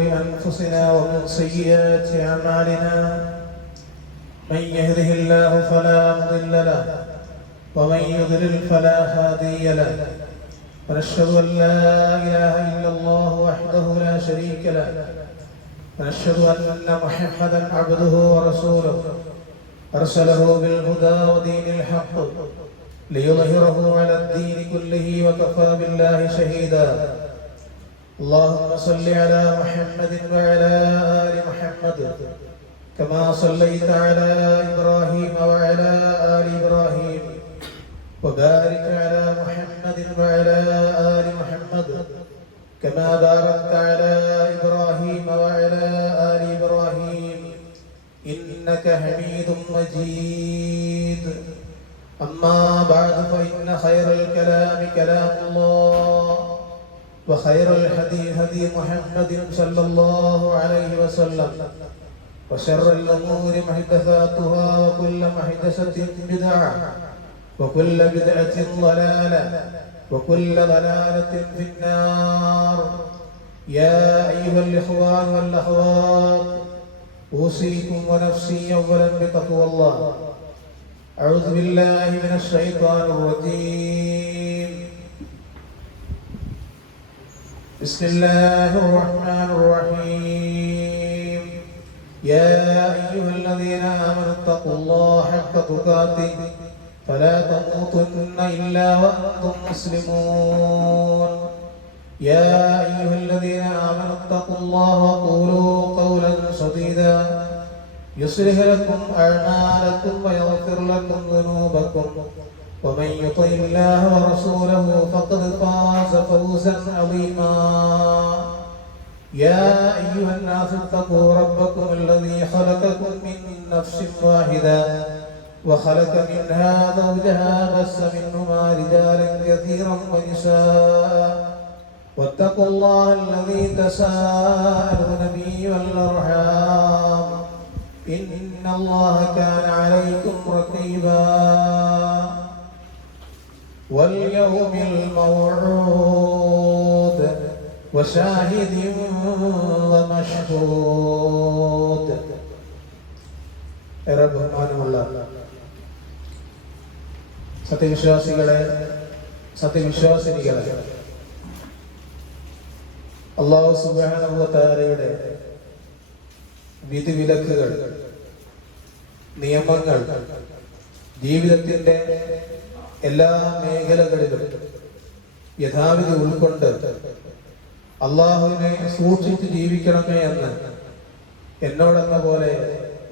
أنفسنا ومن سيئات أعمالنا من يهده الله فلا مضل له ومن يضلل فلا هادي له ونشهد أن لا إله إلا الله وحده لا شريك له ونشهد أن محمدا عبده ورسوله أرسله بالهدى ودين الحق ليظهره على الدين كله وكفى بالله شهيدا. اللهم صل على محمد وعلى آل محمد كما صليت على إبراهيم وعلى آل إبراهيم وبارك على محمد وعلى آل محمد كما باركت على إبراهيم وعلى آل إبراهيم إنك حميد مجيد. أما بعد فإن خير الكلام كلام الله وخير الهدي هدي محمد صلى الله عليه وسلم وشر الأمور محدثاتها وكل محدثة بدعة وكل بدعة ضلالة وكل ضلالة في النار. يا أيها الإخوان والأخوات أوصيكم ونفسي أولا بتقوى الله. أعوذ بالله من الشيطان الرجيم. بسم الله الرحمن الرحيم. يا أيها الذين آمنوا اتقوا الله حق تقاته فلا تموتن إلا وأنتم مسلمون. يا أيها الذين آمنوا اتقوا الله وقولوا قولا سديدا يصلح لكم أعمالكم ويغفر لكم ذنوبكم ومن يطع الله ورسوله فقد فاز فوزا عظيما. يا أيها الناس اتقوا ربكم الذي خلقكم من نفس واحدة وخلق منها زوجها بث منهما رجالا كثيرا ونساء واتقوا الله الذي تساءلون به والأرحام إن الله كان عليكم رقيبا. واليوم الموعود وشاهد ومشهود. ബഹുമാനമുള്ള സത്യവിശ്വാസികളെ, സത്യവിശ്വാസിനികളെ, അല്ലാഹു സുബ്ഹാനഹു വ തആലയുടെ വിധിവിലക്കുകൾ, നിയമങ്ങൾ ജീവിതത്തിന്റെ എല്ലാ മേഖലകളിലും യഥാവിധി ഉൾക്കൊണ്ട് അള്ളാഹുവിനെ സൂക്ഷിച്ച് ജീവിക്കണമേ എന്ന് എന്നോടെന്ന പോലെ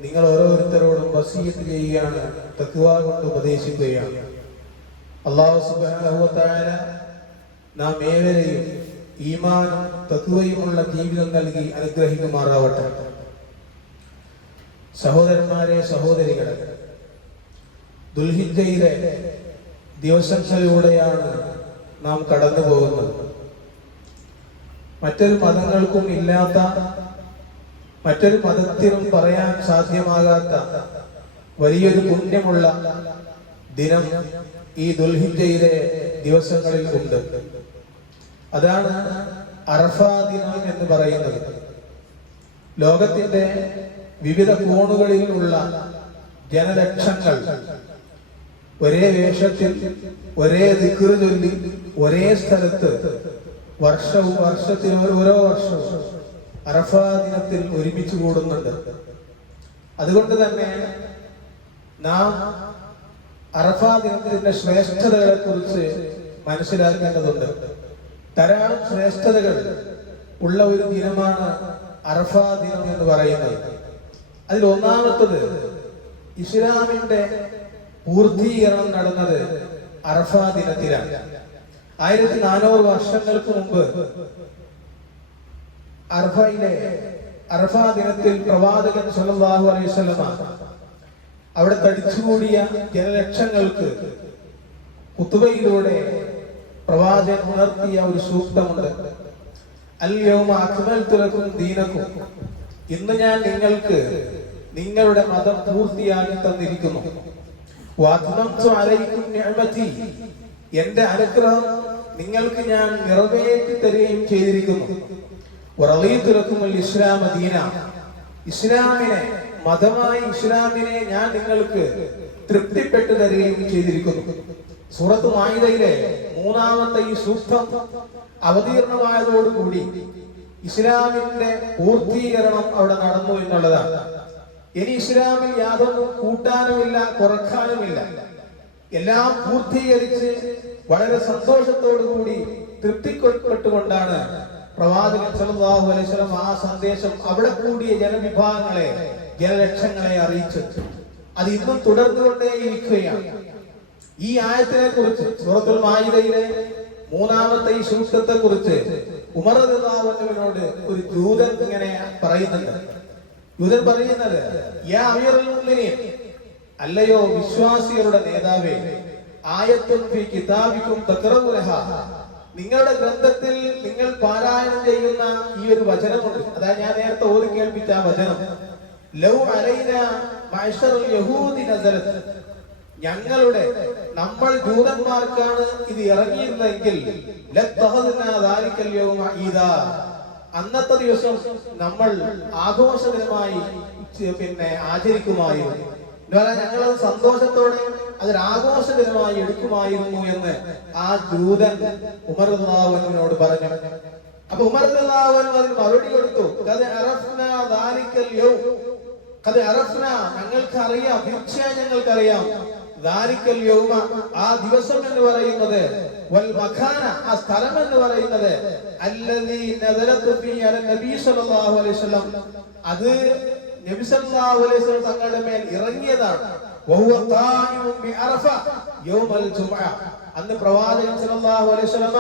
നിങ്ങൾ ഓരോരുത്തരോടും വസിയത്ത് ചെയ്യുകയാണ്, തഖ്വ കൊണ്ട് ഉപദേശിക്കുകയാണ്. അല്ലാഹു സുബ്ഹാനഹു വ തആല നാം ഏവരെയും ഈമാനും തഖ്വയുമുള്ള ജീവിതം നൽകി അനുഗ്രഹിക്കുമാറാവട്ടെ. സഹോദരന്മാരെ, സഹോദരികളെ, ദുൽഹിജ്ജയിലെ ദിവസങ്ങളിലൂടെയാണ് നാം കടന്നു പോകുന്നത്. മറ്റൊരു മതങ്ങൾക്കും ഇല്ലാത്ത, മറ്റൊരു മതത്തിനും പറയാൻ സാധ്യമാകാത്ത വലിയൊരു പുണ്യമുള്ള ദിനം ഈ ദുൽഹിജ്ജയിലെ ദിവസങ്ങളിൽ ഉണ്ട്. അതാണ് അറഫാ ദിനം എന്ന് പറയുന്നത്. ലോകത്തിന്റെ വിവിധ കോണുകളിൽ ഉള്ള ജനലക്ഷങ്ങൾ ഒരേ വേഷത്തിൽ, ഒരേ ദിക്ർ ചൊല്ലി, ഒരേ സ്ഥലത്ത് വർഷത്തിൽ ഓരോ വർഷവും അറഫാ ദിനത്തിൽ ഒരുമിച്ച് കൂടുന്നുണ്ട്. അതുകൊണ്ട് തന്നെ നാം അറഫാ ദിനത്തിന്റെ ശ്രേഷ്ഠതകളെ കുറിച്ച് മനസ്സിലാക്കേണ്ടതുണ്ട്. ധാരാളം ശ്രേഷ്ഠതകൾ ഉള്ള ഒരു ദിനമാണ് അറഫാ ദിനം എന്ന് പറയുന്നത്. അതിൽ ഒന്നാമത്തത്, ഇസ്ലാമിന്റെ പൂർത്തീകരണം നടന്നത് അറഫാ ദിനത്തിലാണ്. 1400 വർഷങ്ങൾക്ക് മുമ്പ് അറഫാ ദിനത്തിൽ പ്രവാചകൻ സല്ലല്ലാഹു അലൈഹി വസല്ലമ അവിടെ തടിച്ചുകൂടിയ ജനലക്ഷങ്ങൾക്ക് ഖുതുബയിലൂടെ പ്രവാചകൻ ഉണർത്തിയ ഒരു സൂക്തമുണ്ട്. അൽ യൗമ അക്മൽതു ലക്കും ദീനക്കും, ഇന്ന് ഞാൻ നിങ്ങൾക്ക് നിങ്ങളുടെ മതം പൂർത്തിയാക്കി തന്നിരിക്കുന്നു. വഅത്മംതു അലൈക്കും നിഅമതി, എന്റെ അനുഗ്രഹം നിങ്ങൾക്ക് ഞാൻ നിറവേറ്റി തരികയും ചെയ്തിരിക്കുന്നു. വറളീതു ലക്കുമുൽ ഇസ്ലാമ ദീന, ഇസ്ലാമിനെ മതമായി ഇസ്ലാമിനെ ഞാൻ നിങ്ങൾക്ക് തൃപ്തിപ്പെട്ടു തരികയും ചെയ്തിരിക്കുന്നു. സൂറത്ത് മാഇദയിലെ 3-ാമത്തെ ഈ സൂക്തം അവതീർണമായതോടുകൂടി ഇസ്ലാമിന്റെ പൂർത്തീകരണം അവിടെ നടന്നു എന്നുള്ളതാണ്. ഇനി ഇസ്ലാമിൽ യാതൊന്നും കൂട്ടാനുമില്ല, കുറക്കാനുമില്ല. എല്ലാം പൂർത്തീകരിച്ച് വളരെ സന്തോഷത്തോടുകൂടി തൃപ്തിപ്പെട്ടുകൊണ്ടാണ് പ്രവാചകൻ സല്ലല്ലാഹു അലൈഹി വസല്ലം ആ സന്ദേശം അവിടെ കൂടിയ ജനവിഭാഗങ്ങളെ, ജനലക്ഷങ്ങളെ അറിയിച്ചത്. അത് ഇന്നും തുടർന്നുകൊണ്ടേയിരിക്കുകയാണ്. ഈ ആയത്തിനെ കുറിച്ച് സൂറത്തുൽ മാഇദയിലെ 3-ാമത്തെ ഈ സൂക്തത്തെ കുറിച്ച് ഉമർ റളിയല്ലാഹു അൻഹുവിനോട് ഒരു ജൂതൻ ഇങ്ങനെ പറയുന്നുണ്ട്. ജൂതൻ പറയുന്നത്, യാ അമീറുൽ മുഅ്മിനീൻ, അല്ലയോ വിശ്വാസികളുടെ നേതാവേ, ആയത്തുൻ ഫീ കിതാബിക്കും തഖറഉനഹാ, നിങ്ങളുടെ ഗ്രന്ഥത്തിൽ നിങ്ങൾ പാരായണം ചെയ്യുന്ന ഈ ഒരു വചനമുണ്ട്. അതാ ഞാൻ നേരത്തെ ഓതി കേൾപ്പിച്ച ആ വചനം. ലൗ അലൈനാ മഅ്ശറൽ യഹൂദി നസലത്, ഞങ്ങളുടെ നമ്മൾ ജൂതന്മാർക്കാണ് ഇത് ഇറങ്ങിയിരുന്നെങ്കിൽ ലത്തഖദ്നാ ദാലിക്കൽ യൗമ ഈദാ, അന്നത്തെ ദിവസം നമ്മൾ ആഘോഷ ദിനമായി ആചരിക്കുമായിരുന്നു. ഞങ്ങളത് സന്തോഷത്തോടെ അതൊരാഘോഷ ദിനമായി എടുക്കുമായിരുന്നു എന്ന് ആ ജൂതൻ ഉമർ റളിയല്ലാഹു അൻഹുവിനോട് പറഞ്ഞു. അപ്പൊ ഉമർ റളിയല്ലാഹു അൻഹു അതിന് മറുപടി കൊടുത്തു, ഖദ് അറഫ്നാ ദാലിക്കൽ യൗം, ഖദ് അറഫ്നാ, ഞങ്ങൾക്കറിയാം, തീർച്ചയായും ഞങ്ങൾക്കറിയാം, ദാലിക്കൽ യൗമ, ആ ദിവസം എന്ന് പറയുന്നത്, വൽ മഖാന, ആ സ്ഥലം എന്ന് പറയുന്നത്, അല്ലദീ നസലത് ഫീ അല നബി സല്ലല്ലാഹു അലൈഹി വസല്ലം, അത് നബി സല്ലല്ലാഹു അലൈഹി വസല്ലം തങ്ങളുടെ മേൽ ഇറങ്ങിയതാണ്. വഹുവ ഖായിമുൻ ബി അറഫ യൗമൽ ജുമുഅ, അന്ന് പ്രവാചകൻ സല്ലല്ലാഹു അലൈഹി വസല്ലം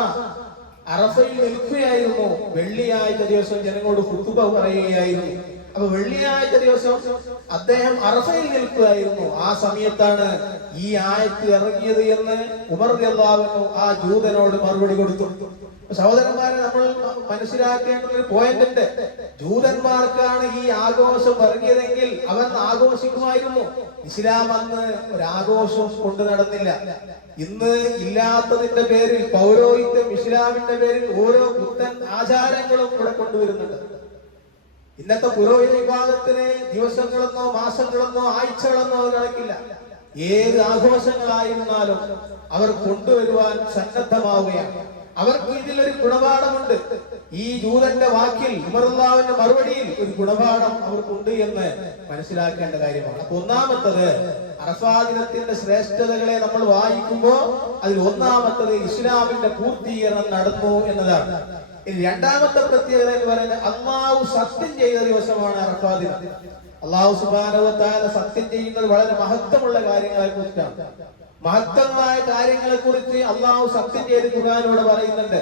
അറഫയിൽ നിൽക്കുകയായിരുന്നു. വെള്ളിയാഴ്ച ദിവസം ജനങ്ങളോട് ഖുതുബ പറയുകയായിരുന്നു. അപ്പൊ വെള്ളിയാഴ്ച ദിവസം അദ്ദേഹം അറഫയിൽ നിൽക്കുകയായിരുന്നു. ആ സമയത്താണ് ഈ ആയത്ത് ഇറങ്ങിയത് എന്ന് ഉമർ റളിയല്ലാഹു അൻഹു ആ ജൂതനോട് മറുപടി കൊടുത്തു. സഹോദരന്മാരെ, നമ്മൾ മനസ്സിലാക്കേണ്ട ഒരു പോയിന്റ് ഉണ്ട്. ജൂതന്മാർക്കാണ് ഈ ആഘോഷം ഇറങ്ങിയതെങ്കിൽ അവൻ ആഘോഷിക്കുമായിരുന്നു. ഇസ്ലാം അന്ന് ഒരാഘോഷവും കൊണ്ടു നടന്നില്ല. ഇന്ന് ഇല്ലാത്തതിന്റെ പേരിൽ, പൗരോഹിത്യം ഇസ്ലാമിന്റെ പേരിൽ ഓരോ പുത്തൻ ആചാരങ്ങളും ഇവിടെ കൊണ്ടുവരുന്നുണ്ട്. ഇന്നത്തെ പുരോഹിത വിഭാഗത്തിന് ദിവസങ്ങളെന്നോ മാസങ്ങളെന്നോ ആഴ്ചകളെന്നോ അത് കണക്കില്ല. ഏത് ആഘോഷങ്ങളായിരുന്നാലും അവർ കൊണ്ടുവരുവാൻ സന്നദ്ധമാവുകയാണ്. അവർക്ക് ഇതിലൊരു ഗുണപാഠമുണ്ട്. ഈ ജൂതന്റെ വാക്കിൽ, ഉമർ റളിയല്ലാഹുവിന്റെ മറുപടിയിൽ ഒരു ഗുണപാഠം അവർക്കുണ്ട് എന്ന് മനസ്സിലാക്കേണ്ട കാര്യമാണ്. അപ്പൊ ഒന്നാമത്തത്, അറഫാ ദിനത്തിന്റെ ശ്രേഷ്ഠതകളെ നമ്മൾ വായിക്കുമ്പോൾ അതിൽ ഒന്നാമത്തത് ഇസ്ലാമിന്റെ പൂർത്തീകരണം നടന്നു എന്നതാണ്. രണ്ടാമത്തെ പ്രത്യേകത എന്ന് പറയുന്നത്, അല്ലാഹു സത്യം ചെയ്ത ദിവസമാണ് അറഫാ ദിനം. അല്ലാഹു സുബ്ഹാനഹു വ തആല സത്യം ചെയ്യുന്നത് വളരെ മഹത്വമുള്ള കാര്യങ്ങളെ കുറിച്ചാണ്. മഹത്വമായ കാര്യങ്ങളെ കുറിച്ച് അല്ലാഹു സത്യം ചെയ്ത് ഖുർആനിലൂടെ പറയുന്നുണ്ട്.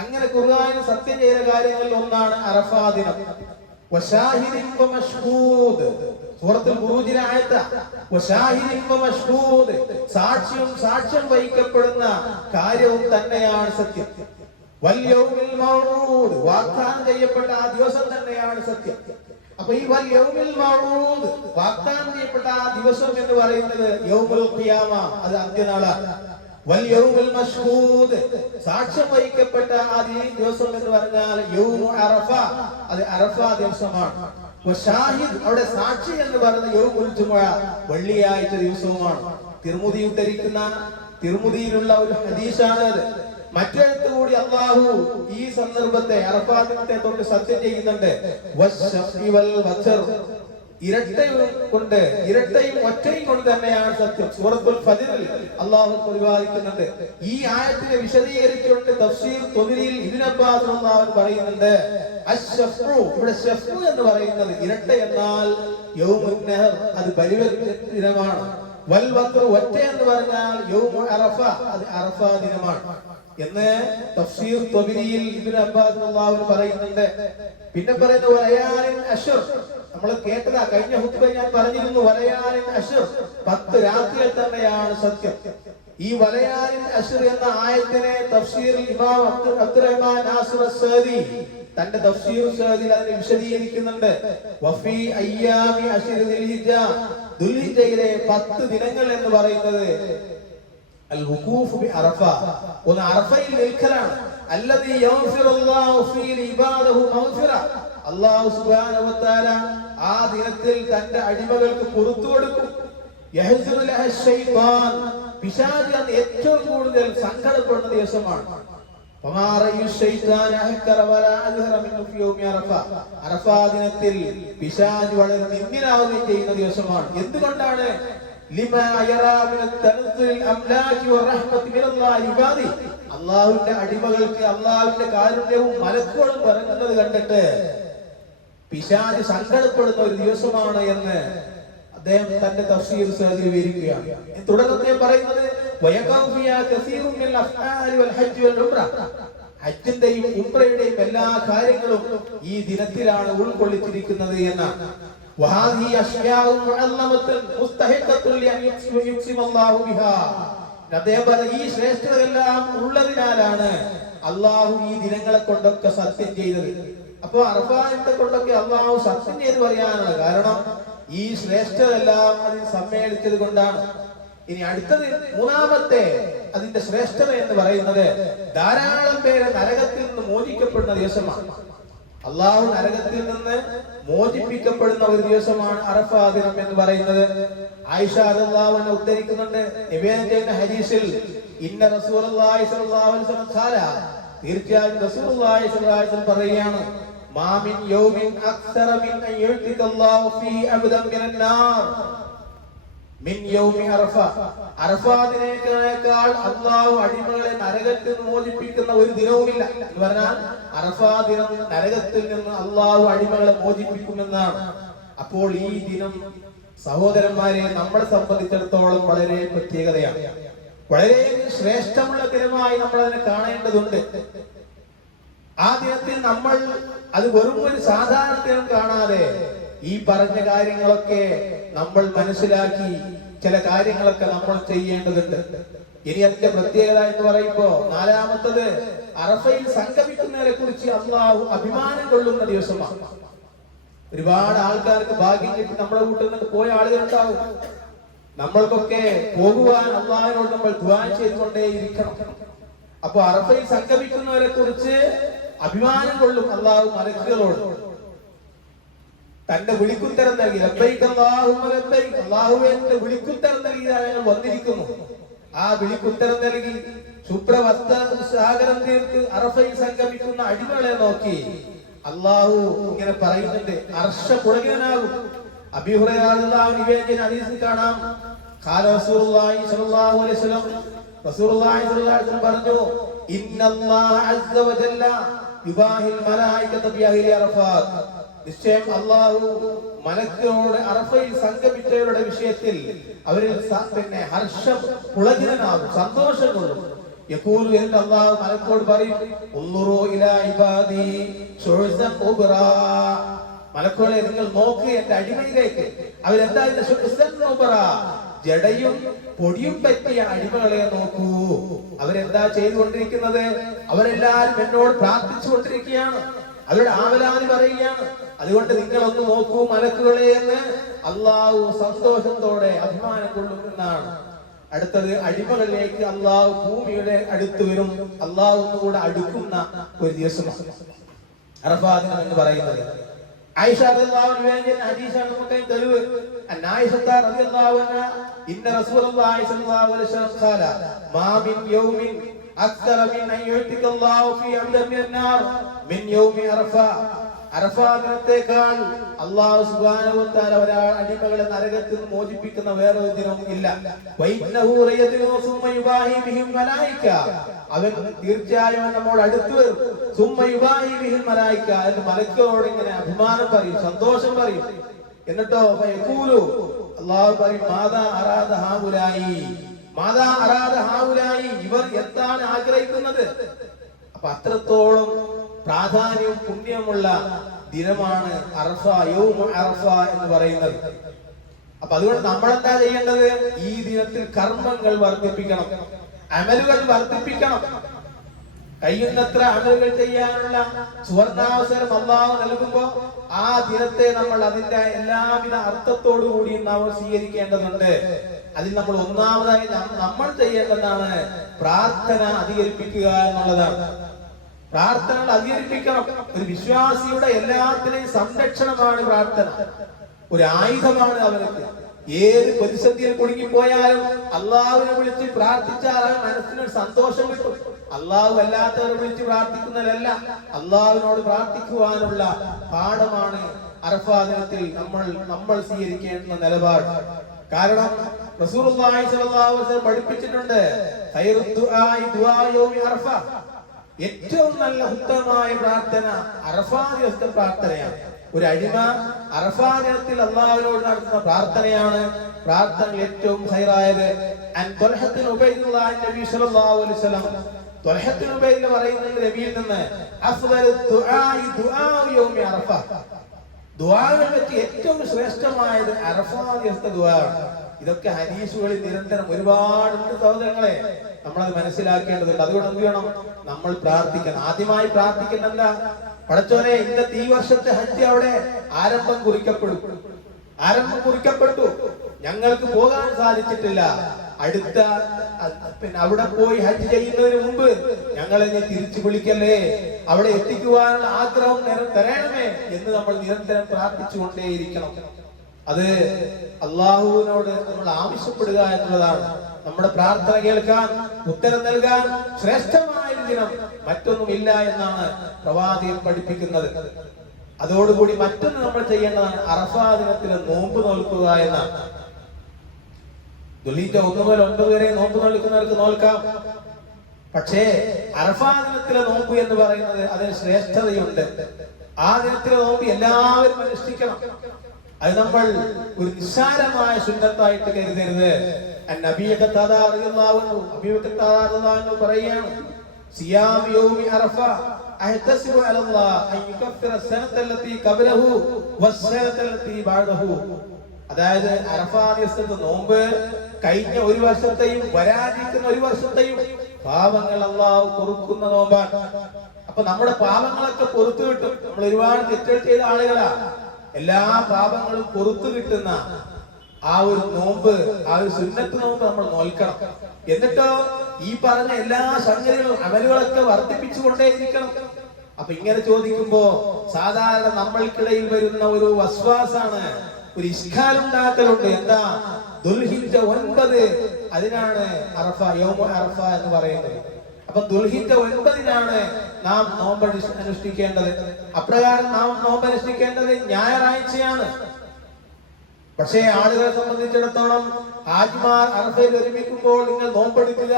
അങ്ങനെ ഖുർആനിൽ സത്യം ചെയ്ത കാര്യങ്ങളിൽ ഒന്നാണ് അറഫാ ദിനം. വശാഹിദിൻ വമഷ്ഹൂദ്, സൂറത്തുൽ ബുറൂജിലെ ആയത്ത്. വശാഹിദിൻ വമഷ്ഹൂദ്, സാക്ഷ്യം വഹിക്കപ്പെടുന്ന കാര്യവും തന്നെയാണ് സത്യം. വൽ യൗമിൽ മൗഊദ്, വാഗ്ദാനം ചെയ്യപ്പെട്ട ആ ദിവസം തന്നെയാണ് സത്യം. അപ്പൊ ഈ വൽ യൗമിൽ മൗഊദ്, വാഗ്ദാനം ചെയ്യപ്പെട്ട ആ ദിവസം എന്ന് പറയുന്നത് യൗമുൽ ഖിയാമ, അത് അന്ത്യനാളാണ്. വൽ യൗമുൽ മഷ്ഹൂദ്, സാക്ഷ്യം വഹിക്കപ്പെട്ട ആ ദിവസം എന്ന് പറഞ്ഞാൽ യൗമു അറഫ, അത് അറഫ ദിവസമാണ്. വശാഹിദ്, അവിടെ സാക്ഷി എന്ന് പറയുന്നത് യൗമുൽ ജുമുഅ, വെള്ളിയാഴ്ച ദിവസവുമാണ്. തിർമുദി ഉദ്ധരിക്കുന്ന, തിർമുദിയിലുള്ള ഒരു ഹദീസാണ് അത്. മറ്റൊരിടത്ത് കൂടി അല്ലാഹു ഈ സന്ദർഭത്തെ, അറഫാ ദിനത്തെ തൊട്ട് സത്യം ചെയ്യുന്നുണ്ട്. ഇരട്ടയും ഒറ്റയും കൊണ്ട് തന്നെയാണ് സത്യം. സൂറത്തുൽ ഫജ്റിൽ അല്ലാഹു പ്രതിപാദിക്കുന്നുണ്ട്. ഈ ആയത്തിനെ വിശദീകരിച്ചുകൊണ്ട് തഫ്സീർ തൊബരിയിൽ ഇബ്നു അബ്ബാസ് റളിയല്ലാഹു അൻഹു പറയുന്നുണ്ട്, അശ്ശഫ്ഉ, ഇവിടെ ശഫ്ഉ എന്ന് പറയുന്നത് ഇരട്ട എന്നാൽ യൗമുൻ നഹർ, അത് ബലിവെറുപ്പ് ദിനമാണ്. വൽ വത്ർ, ഒറ്റ എന്ന് പറഞ്ഞാൽ യൗമു അറഫ, അത് അറഫ ദിനമാണ് എന്ന് തഫ്സീർ തൊബരിയിൽ ഇബ്നു അബ്ബാസ് റളിയല്ലാഹു അൻഹു പറയുന്നുണ്ട്. പിന്നെ പറയുന്നു വലയാലിൻ അശ്ർ, നമ്മൾ കേട്ടതാ, കഴിഞ്ഞ ഹുത്ബയിൽ ഞാൻ പറഞ്ഞിരുന്നു, വലയാലിൻ അശ്ർ, 10 രാത്രികൾ തന്നെയാണ് സത്യം. ഈ വലയാലിൻ അശ്ർ എന്ന ആയത്തിനെ തഫ്സീറിൽ ഇമാം അബ്ദുറഹ്മാൻ നാസിർ അസ്സഅദി തന്റെ തഫ്സീർ സഅദിൽ അതിനെ വിശദീകരിക്കുന്നുണ്ട്. വഫീ അയ്യാമി അശ്ർ ദുൽഹിജ്ജ, ദുൽഹിജ്ജയിലെ 10 ദിനങ്ങൾ എന്ന് പറയുന്നത് അൽ വുഖൂഫ് ബി അറഫ, ഒന്ന് അറഫയിൽ നിൽക്കലാണ്. അല്ലദീ യഗ്ഫിറുല്ലാഹു ഫീ ഇബാദഹു മഗ്ഫിറ. അല്ലാഹു സുബ്ഹാനഹു വ തആല ആ ദിനത്തിൽ തന്റെ അടിമകൾക്ക് പുറത്തു കൊടുക്കും. യഹ്സുറു ലഹ ശൈത്താൻ, പിശാച് അന്ന് ഏറ്റവും കൂടുതൽ സങ്കടപ്പെടുന്ന ദിവസമാണ്. അറഫാ ദിനത്തിൽ പിശാച് വളരെ നിന്ദ്യനാവുകയും ചെയ്യുന്ന ദിവസമാണ്. എന്തുകൊണ്ടാണ്? അള്ളാഹുവിന്റെ അടിമകൾക്ക് അള്ളാഹുവിന്റെ കാരുണ്യവും മലക്കുകളും പറയുന്നത് കണ്ടിട്ട് പിശാച് സങ്കടപ്പെടുന്ന ഒരു ദിവസമാണ് എന്ന് അദ്ദേഹം തന്റെ തഫ്സീർ വിവരിക്കുകയാണ്. തുടർന്ന് പറയുന്നത് ഹജ്ജിന്റെയും ഉംറയുടെയും എല്ലാ കാര്യങ്ങളും ഈ ദിനത്തിലാണ് ഉൾക്കൊള്ളിച്ചിരിക്കുന്നത് എന്നാണ്. ഈ ശ്രേഷ്ഠതയെല്ലാം ഉള്ളതിനാലാണ് അള്ളാഹു ഈ ദിനങ്ങളെ കൊണ്ടൊക്കെ സത്യം ചെയ്തത്. അപ്പൊ അറഫാത്തെ കൊണ്ടൊക്കെ അള്ളാഹു സത്യം ചെയ്ത് പറയാനാണ് കാരണം ഈ ശ്രേഷ്ഠതെല്ലാം അതിൽ സമ്മേളിച്ചത് കൊണ്ടാണ്. ഇനി അടുത്തത് മൂന്നാമത്തെ അതിന്റെ ശ്രേഷ്ഠത എന്ന് പറയുന്നത് ധാരാളം പേര് നരകത്തിൽ നിന്ന് മോചിക്കപ്പെടുന്ന ദിവസമാണ്. അള്ളാഹു നരകത്തിൽ നിന്ന് മോചിപ്പിക്കപ്പെടുന്ന ഒരു ദിവസമാണ് അറഫാ ദിനം എന്ന് പറയുന്നത്. ആയിഷ റളിയല്ലാഹു അൻഹ ഉദ്ധരിക്കുന്നുണ്ട്, നിവേദനം ചെയ്യുന്ന ഹദീസിൽ ഇന്ന റസൂലുള്ളാഹി സ്വല്ലല്ലാഹു അലൈഹി വസല്ലം ഖാല, തീർച്ചയായും റസൂലുള്ളാഹി സ്വല്ലല്ലാഹു അലൈഹി വസല്ലം പറയുകയാണ്, മാ മിൻ യൗമിൻ അക്സറ മിൻ അൻ യുഅ്തികല്ലാഹു ഫീ അബ്ദൻ മിനൻ നാർ മിൻ യൗമി അറഫ. അറഫാ ദിനത്തേക്കാൾ അല്ലാഹു അടിമകളെ നരകത്തിൽ നിന്ന് മോചിപ്പിക്കുന്ന ഒരു ദിനവുമില്ല എന്ന് പറഞ്ഞാൽ അറഫാ ദിനം നരകത്തിൽ നിന്ന് അല്ലാഹു അടിമകളെ മോചിപ്പിക്കുമെന്നാണ്. അപ്പോൾ ഈ ദിനം സഹോദരന്മാരെ നമ്മളെ സംബന്ധിച്ചിടത്തോളം വളരെ പ്രത്യേകതയാണ്, വളരെ ശ്രേഷ്ഠമുള്ള ദിനമായി നമ്മൾ അതിനെ കാണേണ്ടതുണ്ട്. ആ ദിനത്തിൽ നമ്മൾ അത് വെറും ഒരു സാധാരണ ദിനം കാണാതെ ഈ പറഞ്ഞ കാര്യങ്ങളൊക്കെ നമ്മൾ മനസ്സിലാക്കി ചില കാര്യങ്ങളൊക്കെ നമ്മൾ ചെയ്യേണ്ടതുണ്ട്. ഇനി അതിന്റെ പ്രത്യേകത എന്ന് പറയുമ്പോ നാലാമത്തത് അറഫയിൽ സംഗമിക്കുന്നതിനെ കുറിച്ച് അള്ളാഹു അഭിമാനം കൊള്ളുന്ന ദിവസമാണ്. ഒരുപാട് ആൾക്കാർക്ക് ഭാഗ്യം കിട്ടി നമ്മുടെ വീട്ടിൽ നിന്ന് പോയ ആളുകളുണ്ടാവും. നമ്മൾക്കൊക്കെ പോകുവാൻ അള്ളാഹിനോട് നമ്മൾ ദുആ ചെയ്തുകൊണ്ടേയിരിക്കണം. അപ്പൊ അറഫയിൽ സംഗമിക്കുന്നവരെ കുറിച്ച് അഭിമാനം കൊള്ളും അള്ളാഹു മലക്കുകളോട്. തന്റെ വിളിക്കുത്തരം നൽകി അള്ളാഹുവിന്റെ വിളിക്കുത്തരം നൽകി ഞങ്ങൾ വന്നിരിക്കുന്നു. ആ വിളിക്കുത്തരം നൽകി ശുഭ്രവസ്ത്ര സാഗരം തീർത്ത് അറഫയിൽ സംഗമിക്കുന്ന അടിമകളെ നോക്കി അള്ളാഹു ഇങ്ങനെ പറയുന്നുണ്ട്, അർശ പുളകിതനാകും. അബീ ഹുറൈറ റളിയല്ലാഹു അൻഹു നിവേദന ഹദീസിൽ കാണാം, ഖാല റസൂലുള്ളാഹി സ്വല്ലല്ലാഹു അലൈഹി വസല്ലം, റസൂലുള്ളാഹി സ്വല്ലല്ലാഹു അലൈഹി വസല്ലം പറഞ്ഞു, ഇന്നല്ലാഹ അസ്സ വജല്ല യുബാഹിൽ മലായികത ബിഅഹ്ലി അറഫാത്ത്. നിശ്ചയം അള്ളാഹു മലക്കുകളോട് അറഫയിൽ സംഗമിച്ചവരുടെ വിഷയത്തിൽ അവരിൽ പിന്നെ ഹർഷം പുളകിതനാകും, സന്തോഷം കൊള്ളും. യഖൂലു എന്ന് അള്ളാഹു മലക്കോട് പറയും, ഉൻദുറൂ ഇലാ ഇബാദി ശുഅസൻ ഉബ്റാ. മലക്കുകളെ നിങ്ങൾ നോക്ക് എന്റെ അടിമയിലേക്ക്. അവരെന്താ ശുഅസൻ ഉബ്റാ, ജടയും പൊടിയും പറ്റിയ അടിമകളെ നോക്കൂ. അവരെന്താ ചെയ്തുകൊണ്ടിരിക്കുന്നത്? അവരെല്ലാരും എന്നോട് പ്രാർത്ഥിച്ചുകൊണ്ടിരിക്കുകയാണ്, അവരുടെ ആവലാതി പറയുകയാണ്. അതുകൊണ്ട് നിങ്ങളൊന്ന് നോക്കൂ മലക്കുകളെ എന്ന് അള്ളാഹു സന്തോഷത്തോടെ അഭിമാനം കൊള്ളുമെന്നാണ്. അടുത്തത് അടിമകളിലേക്ക് അള്ളാഹു ഭൂമിയുടെ അടുത്ത് വരും, അള്ളാഹു ഒന്നുകൂടെ അടുക്കുന്ന ഒരു ദിവസമാണ് അറഫാ ദിനം എന്ന് പറയുന്നത്. ആയിഷ റളിയല്ലാഹു അൻഹയുടെ ഹദീസാണ് നമുക്ക് തെളിവ്. ആയിഷ റളിയല്ലാഹു അൻഹ ഇന്ന റസൂലുള്ളാഹി സ്വല്ലല്ലാഹു അലൈഹി വസല്ലം ഖാല മാ മിൻ യൗമിൻ അക്സറ മിൻ അൻ യുഅ്തികല്ലാഹു ഫീ അബ്ദൻ മിനൻ നാർ മിൻ യൗമി അറഫ. അറഫാ ദിനത്തേക്കാൾ അല്ലാഹു സുബ്ഹാനഹു വ തആല ഒരാൾ അടിമകളെ നരകത്തിൽ നിന്ന് മോചിപ്പിക്കുന്ന വേറൊരു ദിനം ഇല്ല. വൈന്നഹു റയദിനു സുമ്മ യുബാഹി ബിഹിൽ മലായിക. അവൻ തീർച്ചയായും നമ്മോട് അടുത്ത് വരും. സുമ്മ യുബാഹി ബിഹിൽ മലായിക, എന്ന് മലക്കുകളോട് ഇങ്ങനെ അഭിമാനം പറയും, സന്തോഷം പറയും. എന്നിട്ടോ ഫയഖൂലു, അല്ലാഹു പറയും, മാദാ അറാദ ഹൗലായി, മാദാ അറാദ ഹൗലായി, ഇവർ എന്താണ് ആഗ്രഹിക്കുന്നത്? അപ്പൊ അത്രത്തോളം പ്രാധാന്യവും പുണ്യമുള്ള ദിനമാണ് അറഫ, യൗമു അറഫ എന്ന് പറയുന്നത്. അപ്പൊ അതുകൊണ്ട് നമ്മളെന്താ ചെയ്യേണ്ടത്? ഈ ദിനത്തിൽ കർമ്മങ്ങൾ വർദ്ധിപ്പിക്കണം, അമലുകൾ വർദ്ധിപ്പിക്കണം. കഴിയുന്നത്ര അമലുകൾ ചെയ്യാനുള്ള സുവർണാവസരം അല്ലാഹു നൽകുമ്പോ ആ ദിനത്തെ നമ്മൾ അതിന്റെ എല്ലാവിധ അർത്ഥത്തോടു കൂടി നാം സ്വീകരിക്കേണ്ടതുണ്ട്. അതിൽ നമ്മൾ ഒന്നാമതായി നമ്മൾ ചെയ്യേണ്ടതാണ് പ്രാർത്ഥന അധികരിപ്പിക്കുക എന്നുള്ളതാണ്. പ്രാർത്ഥനകൾ അധികരിപ്പിക്കണം. ഒരു വിശ്വാസിയുടെ എല്ലാത്തിനെയും സംരക്ഷണമാണ് പ്രാർത്ഥന, ഒരു ആയുധമാണ് അവർക്ക്. ഏത് പ്രതിസന്ധിയിൽ കുടുങ്ങിപ്പോയാലും അള്ളാഹുവിനെ വിളിച്ച് പ്രാർത്ഥിച്ചാൽ മനസ്സിനൊരു സന്തോഷം കിട്ടും. അള്ളാഹു അല്ലാത്തവരെ വിളിച്ച് പ്രാർത്ഥിക്കുന്നതല്ല, അള്ളാഹുവിനോട് പ്രാർത്ഥിക്കുവാനുള്ള പാഠമാണ് അറഫാ ദിനത്തിൽ നമ്മൾ സ്വീകരിക്കേണ്ട നിലപാട്. കാരണം റസൂലുള്ളാഹി സ്വല്ലല്ലാഹു അലൈഹി വസല്ലം പഠിപ്പിച്ചിട്ടുണ്ട്, ഖൈറു ദുആഇ ദുആ യൗമി അറഫ, ഏറ്റവും നല്ല ഉത്തമമായ പ്രാർത്ഥന അറഫാ ദിവസത്തെ പ്രാർത്ഥനയാണ്. ഒരു അടിമ അറഫാ ദിനത്തിൽ അള്ളാഹുവിനോട് നടത്തുന്ന പ്രാർത്ഥനയാണ് പ്രാർത്ഥനയിൽ ഏറ്റവും ഖൈറായത്. അൻ ത്വൽഹത്തുൽ ഉബൈദുല്ലാഹി നബി സ്വല്ലല്ലാഹു അലൈഹി വസല്ലം, ത്വൽഹത്തുൽ ഉബൈദ് പറയുന്നത് നബിയിൽ നിന്ന്, അഫ്ളലു ദുആഇ ദുആ യൗമി അറഫ, ദുആകളിൽ വെച്ച് ഏറ്റവും ശ്രേഷ്ഠമായത് അറഫാ ദിവസത്തെ ദുആയാണ്. ഇതൊക്കെ ഹദീസുകളിൽ നിരന്തരം ഒരുപാടുണ്ട് സഹോദരങ്ങളെ, നമ്മളത് മനസ്സിലാക്കേണ്ടതുണ്ട്. അതുകൊണ്ട് എന്ത് ചെയ്യണം? നമ്മൾ പ്രാർത്ഥിക്കണം. ആദ്യമായി പ്രാർത്ഥിക്കേണ്ടല്ല, പടച്ചോനെ ഇന്നത്തെ ഈ വർഷത്തെ ഹജ്ജ് അവിടെ ആരംഭം കുറിക്കപ്പെട്ടു, ഞങ്ങൾക്ക് പോകാൻ സാധിച്ചിട്ടില്ല, അടുത്ത അവിടെ പോയി ഹജ്ജ് ചെയ്യുന്നതിന് മുമ്പ് ഞങ്ങളെ നീ തിരിച്ചു വിളിക്കല്ലേ, അവിടെ എത്തിക്കുവാനുള്ള ആഗ്രഹം തരണമേ എന്ന് നമ്മൾ നിരന്തരം പ്രാർത്ഥിച്ചുകൊണ്ടേയിരിക്കണം. അത് അള്ളാഹുവിനോട് നമ്മൾ ആവശ്യപ്പെടുക എന്നുള്ളതാണ്. നമ്മുടെ പ്രാർത്ഥന കേൾക്കാൻ, ഉത്തരം നൽകാൻ ശ്രേഷ്ഠമായ ദിനം മറ്റൊന്നുമില്ല എന്നാണ് പ്രവാചകൻ പഠിപ്പിക്കുന്നത്. അതോടുകൂടി മറ്റൊന്ന് നമ്മൾ ചെയ്യേണ്ടതാണ് അറഫാ ദിനത്തിലെ നോമ്പ് നോൽക്കുക എന്നാണ്. ദുൽഹിജ്ജ 1 മുതൽ 9 വരെ നോമ്പ് നോൽക്കുന്നവർക്ക് നോൽക്കാം. പക്ഷേ അറഫാ ദിനത്തിലെ നോമ്പ് എന്ന് പറയുന്നത് അതിന് ശ്രേഷ്ഠതയുണ്ട്. ആ ദിനത്തിലെ നോമ്പ് എല്ലാവരും അനുഷ്ഠിക്കണം. അത് നമ്മൾ ഒരു നിസ്സാരമായ സുന്നത്തായിട്ട് കരുതരുത്. പറയുകയാണ്, സിയാം യൗമി അറഫ അഹ്തസിബു അലല്ലാഹ് അൻ യുകഫിറ സനതല്ലതി ഖബലഹു വസ്സനതല്ലതി ബഅദഹു. അതായത് അറഫാ ദിവസത്തെ നോമ്പ് കഴിഞ്ഞ ഒരു വർഷത്തെയും വരാനിരിക്കുന്ന ഒരു വർഷത്തെയും പാപങ്ങൾ അല്ലാഹു പൊറുക്കുന്ന നോമ്പാണ്. അപ്പൊ നമ്മുടെ പാപങ്ങളൊക്കെ പൊറുത്തു കിട്ടും. നമ്മൾ ഒരുപാട് തെറ്റുകൾ ചെയ്ത ആളുകളാ. എല്ലാ പാപങ്ങളും പൊറുത്തു കിട്ടുന്ന ആ ഒരു നോമ്പ്, ആ ഒരു സുന്നത്ത് നോമ്പ് നമ്മൾ നോൽക്കണം. എന്നിട്ടോ ഈ പറഞ്ഞ എല്ലാ സംഗതികളും അമലുകളൊക്കെ വർദ്ധിപ്പിച്ചുകൊണ്ടേയിരിക്കണം. അപ്പൊ ഇങ്ങനെ ചോദിക്കുമ്പോ സാധാരണ നമ്മൾക്കിടയിൽ വരുന്ന ഒരു വസ്വാസാണ്, ഒരു ഇഷ്കാലുണ്ടാക്കലുണ്ട്. എന്താ? ദുൽഹിജ്ജ 9 അതിനാണ് അറഫ, യൗമു അറഫ എന്ന് പറയുന്നത്. അപ്പൊ ദുൽഹിജ്ജ 9-നാണ് നാം നോമ്പ് അനുഷ്ഠിക്കേണ്ടത്. അപ്രകാരം നാം നോമ്പ് അനുഷ്ഠിക്കേണ്ടത് ഞായറാഴ്ചയാണ്. പക്ഷേ ആളുകളെ സംബന്ധിച്ചിടത്തോളം ഹാജിമാർ അറഫയിൽ ഒരുമിക്കുമ്പോൾ നിങ്ങൾ നോമ്പെടുക്കുക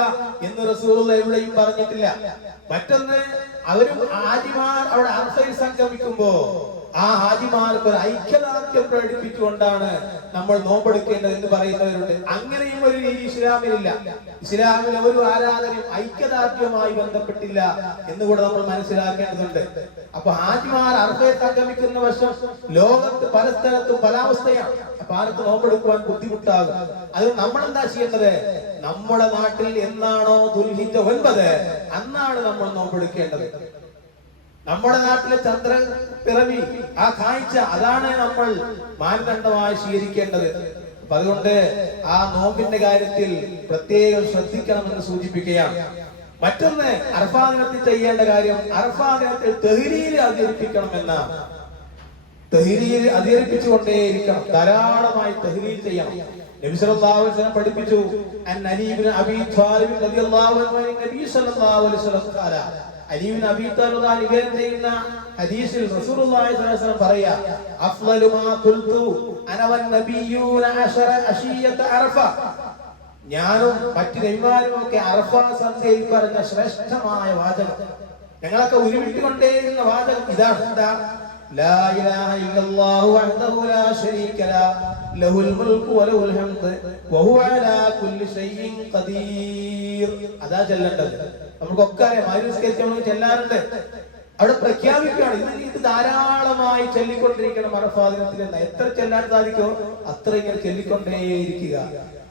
എന്ന് റസൂലുള്ളാഹി എവിടെയും പറഞ്ഞിട്ടില്ല. മറ്റൊന്ന്, അവരും ഹാജിമാർ അവിടെ അറഫയിൽ സംഗമിക്കുമ്പോ ആ ഹാജിമാർക്ക് ഒരു ഐക്യദാർഢ്യം പ്രകടിപ്പിച്ചുകൊണ്ടാണ് നമ്മൾ നോമ്പെടുക്കേണ്ടത് എന്ന് പറയുന്നവരുണ്ട്. അങ്ങനെയും ഒരു രീതി ഇസ്ലാമിലില്ല. ഇസ്ലാമിലെ ഒരു ആരാധനയും ഐക്യദാർഢ്യവുമായി ബന്ധപ്പെട്ടില്ല എന്നുകൂടെ നമ്മൾ മനസ്സിലാക്കേണ്ടതുണ്ട്. അപ്പൊ ഹാജിമാർ അറഫയിൽ സംഗമിക്കുന്ന വർഷം ലോകത്ത് പല സ്ഥലത്തും പല അവസ്ഥയാണ്. അപ്പൊ ആർക്ക് നോമ്പെടുക്കുവാൻ ബുദ്ധിമുട്ടാകും. അത് നമ്മൾ എന്താ ചെയ്യേണ്ടത്? നമ്മുടെ നാട്ടിൽ എന്നാണോ ദുൽഹിജ്ജ 9 അന്നാണ് നമ്മൾ നോമ്പെടുക്കേണ്ടത്. നമ്മുടെ നാട്ടിലെ ചന്ദ്രൻ പിറവി, ആ കാഴ്ച, അതാണ് നമ്മൾ മാനദണ്ഡമായി സ്വീകരിക്കേണ്ടത്. അപ്പൊ അതുകൊണ്ട് ആ നോമ്പിന്റെ കാര്യത്തിൽ പ്രത്യേകം ശ്രദ്ധിക്കണമെന്ന് സൂചിപ്പിക്കുകയാണ്. മറ്റൊന്ന്, അറഫാ ദിനത്തിൽ ചെയ്യേണ്ട കാര്യം അറഫാ ദിനത്തിൽ തഹ്ലീൽ അധികരിപ്പിക്കണമെന്നാണ്. തഹ്ലീൽ അധികരിപ്പിച്ചുകൊണ്ടേയിരിക്കണം. ധാരാളമായി തഹ്ലീൽ ചെയ്യണം. നബി സല്ലല്ലാഹു അലൈഹി വസല്ലം പഠിപ്പിച്ചു, അൻ അലി ഇബ്നു അബീ ത്വാലിബ് റളിയല്ലാഹു അൻഹു നബി സല്ലല്ലാഹു അലൈഹി വസല്ലം ഖാല, അലി ഇബ്നു അബീ ത്വാലിബ് നിവേദനം ചെയ്യുന്ന ഹദീസിൽ റസൂലുള്ളാഹി സ്വല്ലല്ലാഹു അലൈഹി വസല്ലം പറയാ, അഫ്ളലു മാ ഖുൽതു അന വൻ നബിയ്യൂന അശറ അശിയത അറഫ, ഞാനും മറ്റു നബിമാരും ഒക്കെ അറഫാ സന്ധ്യയിൽ പറഞ്ഞ ശ്രേഷ്ഠമായ വാചകം, ഞങ്ങളൊക്കെ ഉരുവിട്ടുകൊണ്ടേയിരുന്ന വാചകം ഇതാണ്. എന്താ? ലാ ഇലാഹ ഇല്ലല്ലാഹു വഹ്ദഹു ലാ ശരീക ലഹുൽ മുൽക്കു വലഹുൽ ഹംദ് വഹുവ അലാ കുല്ലി ഷൈഇൻ ഖദീർ. അതാ ചൊല്ലേണ്ടത്. നമുക്കൊക്കെ അറിയാം, മൈനസ്കരിച്ച് ചെല്ലാറുണ്ട്. അവിടെ പ്രഖ്യാപിക്കുകയാണ്, ഇത് ധാരാളമായി ചൊല്ലിക്കൊണ്ടിരിക്കണം അറഫാ ദിനത്തിൽ. എത്ര ചെല്ലാൻ സാധിക്കോ അത്ര ഇങ്ങനെ ചൊല്ലിക്കൊണ്ടേയിരിക്കുക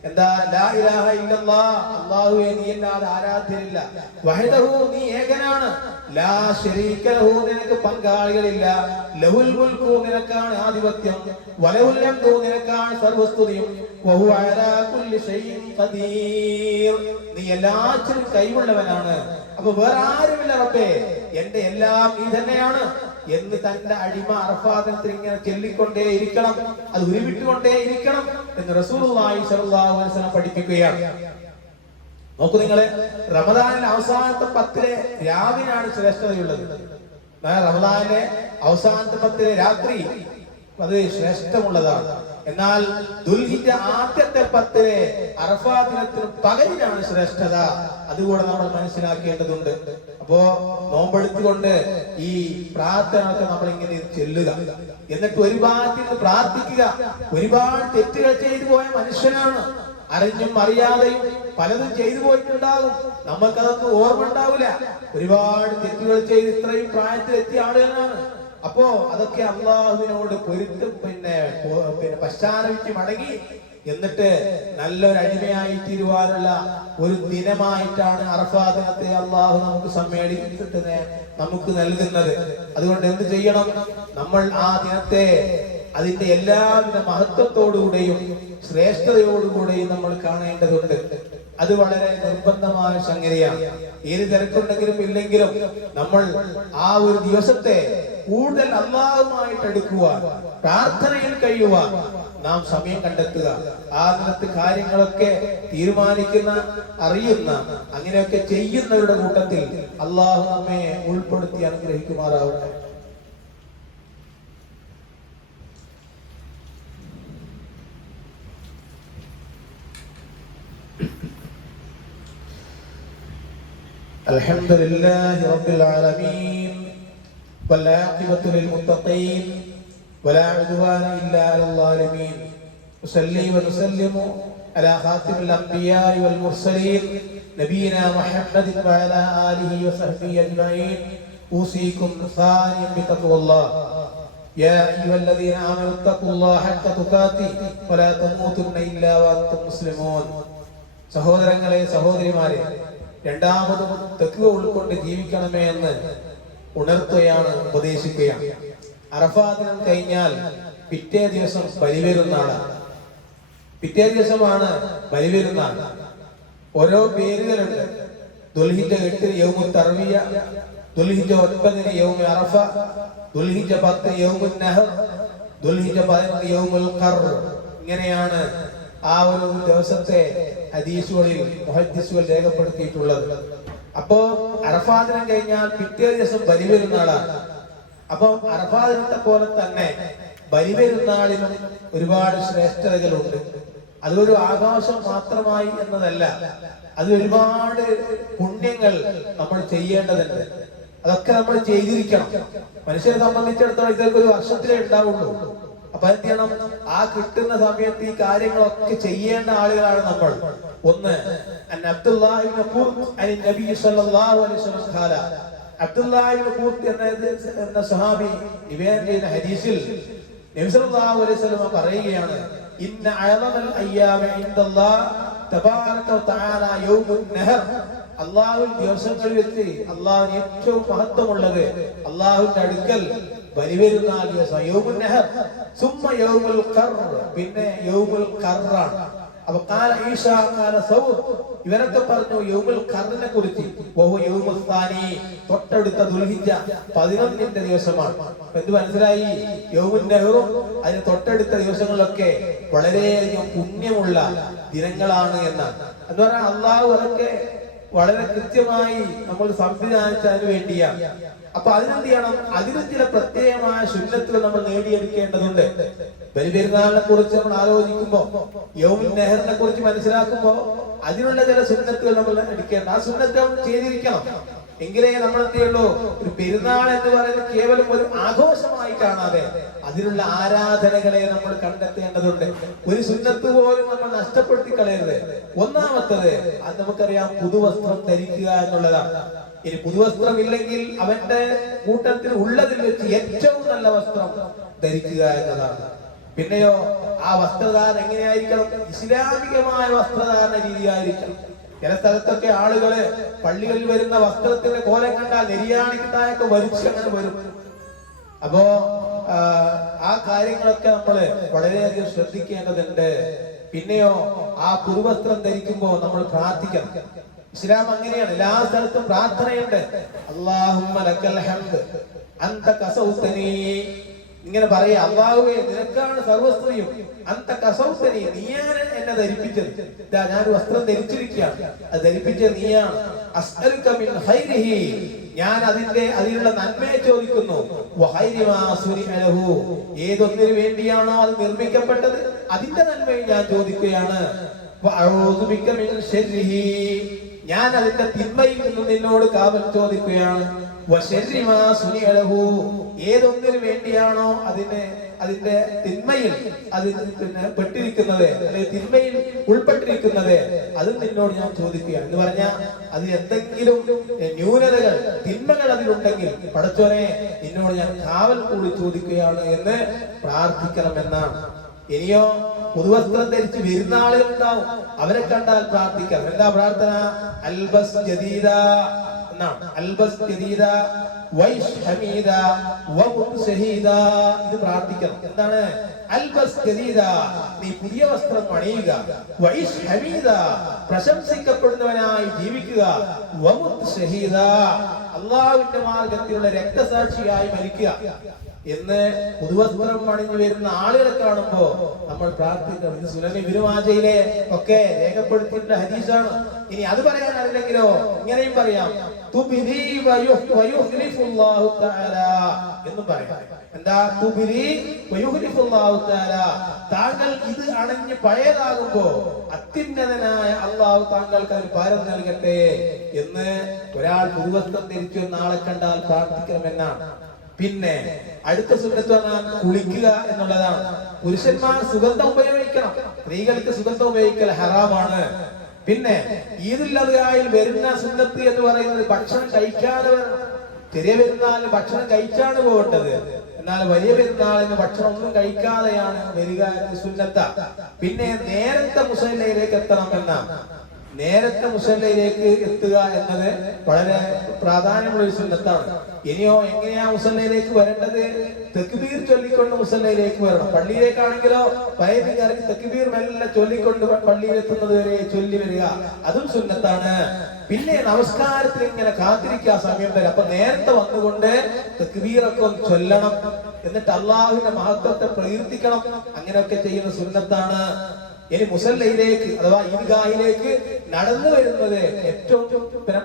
എന്താ? ലാ ഇലാഹ ഇല്ലല്ലാഹ്, അല്ലാഹുവേ നീയല്ലാതെ ആരാധ്യനില്ല. വഹദഹു, നീ ഏകനാണ്. ലാ ശരീക ലഹു, നിനക്ക് പങ്കാളികളില്ല. ലഹുൽ മുൽക്കു, നിനക്കാണ് ആധിപത്യം. വലഹുൽ ഹംദു, നിനക്കാണ് സർവസ്തുതിയും. വഹുവ അലാ കുല്ലി ഷൈഇൻ ഖദീർ, നീ എല്ലാറ്റിനും കഴിവുള്ളവനാണ്. അപ്പൊ വേറെ ആരുമില്ല റബ്ബേ, എന്റെ എല്ലാം നീ തന്നെയാണ് എന്ന് തന്റെ അടിമ അറഫാദിനത്തിൽ ഇങ്ങനെ ചൊല്ലിക്കൊണ്ടേ ഇരിക്കണം, അത് ഉരുവിട്ടുകൊണ്ടേ ഇരിക്കണം എന്ന് റസൂലുള്ളാഹി സ്വല്ലല്ലാഹു അലൈഹി വസല്ലം പഠിപ്പിക്കുകയാണ്. നോക്കൂ നിങ്ങളെ, റമദാനിലെ അവസാനത്തെ 10 രാവിനാണ് ശ്രേഷ്ഠതയുള്ളത്. റമദാനിലെ അവസാനത്തെ 10 രാത്രി അത് ശ്രേഷ്ഠമുള്ളതാണ്. എന്നാൽ ദുൽഹിജ്ജ ആദ്യത്തെ 10 അറഫാ ദിനത്തിന് പകലിനാണ് ശ്രേഷ്ഠത. അതുകൂടെ നമ്മൾ മനസ്സിലാക്കേണ്ടതുണ്ട്. അപ്പോ നോമ്പെടുത്തുകൊണ്ട് ഈ പ്രാർത്ഥനയൊക്കെ നമ്മൾ ഇങ്ങനെ ചെല്ലുക, എന്നിട്ട് ഒരുപാട് പ്രാർത്ഥിക്കുക. ഒരുപാട് തെറ്റുകൾ ചെയ്തു പോയ മനുഷ്യനാണ്, അറിഞ്ഞും അറിയാതെയും പലതും ചെയ്തു പോയിട്ടുണ്ടാകും. നമുക്കതൊന്നും ഓർമ്മ ഉണ്ടാവില്ല. ഒരുപാട് തെറ്റുകൾ ചെയ്ത് ഇത്രയും പ്രായത്തിൽ എത്തിയ ആളുകളാണ്. അപ്പോ അതൊക്കെ അള്ളാഹുവിനോട് പൊരുത്തും പിന്നെ പശ്ചാത്തപിച്ച് മടങ്ങി എന്നിട്ട് നല്ലൊരു അടിമയായി തീരുവാനുള്ള ഒരു ദിനമായിട്ടാണ് അറഫാ ദിനത്തെ അള്ളാഹു നമുക്ക് സമ്മേളിച്ചിട്ട് നമുക്ക് നൽകുന്നത്. അതുകൊണ്ട് എന്ത് ചെയ്യണം? നമ്മൾ ആ ദിനത്തെ അതിന്റെ എല്ലാവിധ മഹത്വത്തോടുകൂടെയും ശ്രേഷ്ഠതയോടുകൂടെയും നമ്മൾ കാണേണ്ടതുണ്ട്. അത് വളരെ നിർബന്ധമായ സംഗതിയാണ്. ഏത് തിരക്കുണ്ടെങ്കിലും ഇല്ലെങ്കിലും നമ്മൾ ആ ഒരു ദിവസത്തെ കൂടുതൽ അല്ലാഹുവുമായിട്ട് അടുക്കുവാൻ, പ്രാർത്ഥനയിൽ കഴിയുവാൻ നാം സമയം കണ്ടെത്തുക. ആ ദിനത്തെ കാര്യങ്ങളൊക്കെ തീരുമാനിക്കുന്ന, അറിയുന്ന, അങ്ങനെയൊക്കെ ചെയ്യുന്നവരുടെ കൂട്ടത്തിൽ അള്ളാഹു നമ്മെ ഉൾപ്പെടുത്തി അനുഗ്രഹിക്കുമാറാവട്ടെ. الحمد لله رب العالمين والعاقبة للمتقين ولا عدوان إلا على الظالمين. أصلي ونسلم على خاتم الأنبياء والمرسلين نبينا محمد وعلى آله وصحبه أجمعين. أوصيكم ثانيا بتقوى الله يا أيها الذين آمنوا اتقوا الله حق تقاته ولا تموتن إلا وأنتم مسلمون. സഹോദരങ്ങളെ, സഹോദരിമാരെ, രണ്ടാമതും തഖ്വ ഉൾക്കൊണ്ട് ജീവിക്കണമേ എന്ന് ഉണർത്തുകയാണ്, ഉപദേശിക്കുകയാണ്. അറഫാ ദിനം കഴിഞ്ഞാൽ പിറ്റേ ദിവസം ബലിപെരുന്നാളാണ്. പിറ്റേ ദിവസമാണ് ബലിപെരുന്നാൾ. ഓരോ പേരുകളുണ്ട്. ദുൽഹിജ്ജ 8 യൗമുൽ തർവിയ, ദുൽഹിജ്ജ 9 യൗമു അറഫ, ദുൽഹിജ്ജ 10 യൗമുൻ നഹർ, ദുൽഹിജ്ജ 11 യൗമുൽ ഖർ. ഇങ്ങനെയാണ് ആ ഒരു ദിവസത്തെ ഹദീസുകളിൽ മുഹദ്ദിസുകൾ രേഖപ്പെടുത്തിയിട്ടുള്ളത്. അപ്പോ അറഫാ ദിനം കഴിഞ്ഞാൽ പിറ്റേ ദിവസം ബലിപെരുന്നാളാണ്. അപ്പൊ അറഫാ ദിനത്തെ പോലെ തന്നെ ബലിപെരുന്നാളിനും ഒരുപാട് ശ്രേഷ്ഠതകളുണ്ട്. അതൊരു ആഘോഷം മാത്രമായി എന്നതല്ല, അത് ഒരുപാട് പുണ്യങ്ങൾ നമ്മൾ ചെയ്യേണ്ടതുണ്ട്. അതൊക്കെ നമ്മൾ ചെയ്തിരിക്കണം. മനുഷ്യരെ സംബന്ധിച്ചിടത്തോളം ഇതൊക്കെ ഒരു വർഷത്തിലേ ഉണ്ടാവുള്ളൂ. അപ്പൊ എന്ത് ചെയ്യണം? ആ കിട്ടുന്ന സമയത്ത് ഈ കാര്യങ്ങളൊക്കെ ചെയ്യേണ്ട ആളുകളാണ് നമ്മൾ. ഒന്ന്, അബ്ദുല്ലാഹി ഇബ്നു ഖുർത്ത് അൻ നബി സല്ലല്ലാഹു അലൈഹി വസല്ലം ഖാല, അബ്ദുല്ലാഹി ഇബ്നു ഖുർത്ത് എന്ന സഹാബി നിവേദനം ചെയ്യുന്ന ഹദീസിൽ നബി സല്ലല്ലാഹു അലൈഹി വസല്ലം പറയുകയാണ്, ഇന്ന അഅലമൽ അയ്യാമി ഇൻദല്ലാഹ് തബാറക വ തആല യൗമുൻ നഹർ. അല്ലാഹുവിന്റെ ദിവസങ്ങളിൽ വെച്ച് അല്ലാഹുവിന് ഏറ്റവും മഹത്വമുള്ളത് അല്ലാഹുവിന്റെ അടുക്കൽ ബലിപെരുന്നാൾ ദിവസം യൗമുൻ നഹർ, സുമ്മ യൗമുൽ ഖർ, പിന്നെ യൗമുൽ ഖറാണ്. അപ്പൊ ഖാല ഈസ ഖാല സൗദ്, ഇവരൊക്കെ പറഞ്ഞു യൗമുൽ ഖറിനെ കുറിച്ച്. വഹു യൗമുൽ സാനി, തൊട്ടടുത്ത ദുൽഹിജ്ജ 11ന്റെ ദിവസമാണ്. എന്ത് മനസ്സിലായി? യൗമുൻ നഹറും അതിന് തൊട്ടടുത്ത ദിവസങ്ങളിലൊക്കെ വളരെയധികം പുണ്യമുള്ള ദിനങ്ങളാണ് എന്നാണ്. എന്ന് പറഞ്ഞാൽ അള്ളാഹു അതൊക്കെ വളരെ കൃത്യമായി നമ്മൾ സംവിധാനിച്ചതിന് വേണ്ടിയാണ്. അപ്പൊ അതിനെന്ത് ചെയ്യണം? അതിന് ചില പ്രത്യേകമായ സുന്നത്തുകൾ നമ്മൾ നേടിയെടുക്കേണ്ടതുണ്ട്. ബലിപെരുന്നാളിനെ കുറിച്ച് നമ്മൾ ആലോചിക്കുമ്പോ, യൗമുൻ നെഹറിനെ കുറിച്ച് മനസ്സിലാക്കുമ്പോ അതിനുള്ള ചില സുന്നത്തുകൾ നമ്മൾ എടുക്കേണ്ട. ആ സുന്നത്ത് നമ്മൾ ചെയ്തിരിക്കണം. എങ്കിലേ നമ്മൾ എന്ത് ചെയ്യുള്ളൂ? ഒരു പെരുന്നാൾ എന്ന് പറയുന്നത് കേവലം ഒരു ആഘോഷമായി കാണാതെ അതിനുള്ള ആരാധനകളെ നമ്മൾ കണ്ടെത്തേണ്ടതുണ്ട്. ഒരു സുന്നത്ത് പോലും നമ്മൾ നഷ്ടപ്പെടുത്തി കളയരുത്. ഒന്നാമത്തത്, അത് നമുക്കറിയാം, പുതുവസ്ത്രം ധരിക്കുക എന്നുള്ളതാണ്. ഇനി പുതുവസ്ത്രം ഇല്ലെങ്കിൽ അവന്റെ കൂട്ടത്തിൽ ഉള്ളതിൽ വെച്ച് ഏറ്റവും നല്ല വസ്ത്രം ധരിക്കുക എന്നതാണ്. പിന്നെയോ ആ വസ്ത്രധാരണം എങ്ങനെയായിരിക്കണം? ഇസ്ലാമികമായ വസ്ത്രധാരണ രീതിയായിരിക്കണം. ചില സ്ഥലത്തൊക്കെ ആളുകള് പള്ളികളിൽ വരുന്ന വസ്ത്രത്തിന്റെ കോലം കണ്ടാൽ നെരിയാണിക്ക് താഴൊക്കെ വലിച്ചങ്ങനെ വരും. അപ്പോ ആ കാര്യങ്ങളൊക്കെ നമ്മള് വളരെയധികം ശ്രദ്ധിക്കേണ്ടതുണ്ട്. പിന്നെയോ ആ പുതുവസ്ത്രം ധരിക്കുമ്പോ നമ്മൾ പ്രാർത്ഥിക്കണം. ഇസ്ലാം അങ്ങനെയാണ്, എല്ലാ സ്ഥലത്തും പ്രാർത്ഥനയുണ്ട്. അല്ലാഹുമ്മ ലക്കൽ ഹംദ് അൻത കസൗതനി, ഇങ്ങനെ പറയാ, അല്ലാഹുവേ നിനക്കാണ് സർവസ്തുതിയും, അൻത കസൗതനി, നീയാണ് എന്നെ ധരിപ്പിച്ചത്. ഇതാ ഞാൻ ഒരു വസ്ത്രം ധരിച്ചിരിക്കുകയാണ്, അത് ധരിപ്പിച്ചത് നീയാണ്. അസ്അലുക മിൻ ഖൈരിഹി, ഞാൻ അതിലുള്ള നന്മയെ ചോദിക്കുന്നു. വഖൈരി മാ സുനിഅ ലഹു, ഏതൊന്നിനു വേണ്ടിയാണോ അത് നിർമ്മിക്കപ്പെട്ടത് അതിന്റെ നന്മയും ഞാൻ ചോദിക്കുകയാണ്. വഅഊദു ബിക മിൻ ശർരിഹി, ഞാൻ അതിന്റെ തിന്മയിൽ നിന്ന് നിന്നോട് കാവൽ ചോദിക്കുകയാണ്. വശർരി മാ സുനിഅ ലഹു, ഏതൊന്നിനു വേണ്ടിയാണോ അതിന്റെ തിന്മയിൽ പെട്ടിരിക്കുന്നത്, അല്ലെങ്കിൽ തിന്മയിൽ ഉൾപ്പെട്ടിരിക്കുന്നത്, അത് നിന്നോട് ഞാൻ ചോദിക്കുകയാണ് എന്ന് പറഞ്ഞാൽ അത് എന്തെങ്കിലും ന്യൂനതകൾ, തിന്മകൾ അതിലുണ്ടെങ്കിൽ പടച്ചോനെ നിന്നോട് ഞാൻ കാവൽ കൂടി ചോദിക്കുകയാണ് എന്ന് പ്രാർത്ഥിക്കണമെന്നാണ്. ഇനിയോ പുതുവസ്ത്രം ധരിച്ച് വരുന്ന ആളുകൾ ഉണ്ടാവും, അവരെ കണ്ടാൽ പ്രാർത്ഥിക്കണം. എന്താ പ്രാർത്ഥന? അൽബസ് ജദീദ എന്നാണ്. അൽബസ് ജദീദ വൈഷ് ഹമീദ വമുത് ഷഹീദ, ഇത് പ്രാർത്ഥിക്കണം. എന്താണ്? അൽബസ് ജദീദ, നീ പുതിയ വസ്ത്രം അണിയുക. വൈഷ് ഹമീദ, പ്രശംസിക്കപ്പെടുന്നവനായി ജീവിക്കുക. വമുത് ഷഹീദ, അല്ലാഹുവിന്റെ മാർഗത്തിലുള്ള രക്തസാക്ഷിയായി മരിക്കുക എന്ന് പുതുവസ്ത്രം അണിഞ്ഞു വരുന്ന ആളുകളെ കാണുമ്പോ നമ്മൾ പ്രാർത്ഥിക്കണം. ഇത് സുനൻ ഇബ്നു മാജയിലെ ഒക്കെ രേഖപ്പെടുത്തിയിട്ടുള്ള ഹദീസാണ്. ഇനി അത് പറയാൻ അറിയില്ലെങ്കിലോ ഇങ്ങനെയും പറയാം, തുബിരി വയുഖ്ലിഫുല്ലാഹു തആല എന്നും പറയാം. എന്താ? തുബിരി വയുഖ്ലിഫുല്ലാഹു തആല, താങ്കൾ ഇത് അണിഞ്ഞ് പഴയതാകുമ്പോ അത്യുന്നതനായ അല്ലാഹു താങ്കൾക്ക് അതിന് പകരം നൽകട്ടെ എന്ന് ഒരാൾ പുതുവസ്ത്രം ധരിച്ചു നാളെ കണ്ടാൽ പ്രാർത്ഥിക്കണമെന്നാണ്. പിന്നെ അടുത്ത സുന്നത്ത് പറഞ്ഞാൽ കുളിക്കുക എന്നുള്ളതാണ്. പുരുഷന്മാർ സുഗന്ധം ഉപയോഗിക്കണം, സ്ത്രീകൾക്ക് സുഗന്ധം ഉപയോഗിക്കൽ ഹറാമാണ്. പിന്നെ ഈദുൽ അദ്ഹായിൽ വരുന്ന സുന്നത്ത് എന്ന് പറയുന്നത് ഭക്ഷണം കഴിക്കാതെ വരണം. ചെറിയ പെരുന്നാളിന് ഭക്ഷണം കഴിച്ചാണ് പോകേണ്ടത്, എന്നാൽ വലിയ പെരുന്നാളിന് ഭക്ഷണം ഒന്നും കഴിക്കാതെയാണ് വരിക എന്ന് സുന്നത്ത. പിന്നെ നേരത്തെ മുസല്ലയിലേക്ക് എത്തണം എന്നാണ്. നേരത്തെ മുസല്ലയിലേക്ക് എത്തുക എന്നത് വളരെ പ്രാധാന്യമുള്ള ഒരു സുന്നത്താണ്. ഇനിയോ എങ്ങനെയാ മുസല്ലയിലേക്ക് വരേണ്ടത്? തക്ബീർ ചൊല്ലിക്കൊണ്ട് മുസല്ലയിലേക്ക് വരണം. പള്ളിയിലേക്കാണെങ്കിലോ പഴയത് ഇറങ്ങി തക്ബീർ മെല്ലെ ചൊല്ലിക്കൊണ്ട് പള്ളിയിലെത്തുന്നത് വരെ ചൊല്ലി വരിക, അതും സുന്നത്താണ്. പിന്നെ നമസ്കാരത്തിൽ ഇങ്ങനെ കാത്തിരിക്കുക സമയം വരെ. അപ്പൊ നേരത്തെ വന്നുകൊണ്ട് തക്ബീറൊക്കെ ഒന്ന് ചൊല്ലണം, എന്നിട്ട് അള്ളാഹുവിന്റെ മഹത്വത്തെ പ്രകീർത്തിക്കണം. അങ്ങനെയൊക്കെ ചെയ്യുന്ന സുന്നത്താണ്. ഇനി മുസല്ലയിലേക്ക് അഥവാ ഈദ്ഗാഹിലേക്ക് നടന്നു വരുന്നത് ഏറ്റവും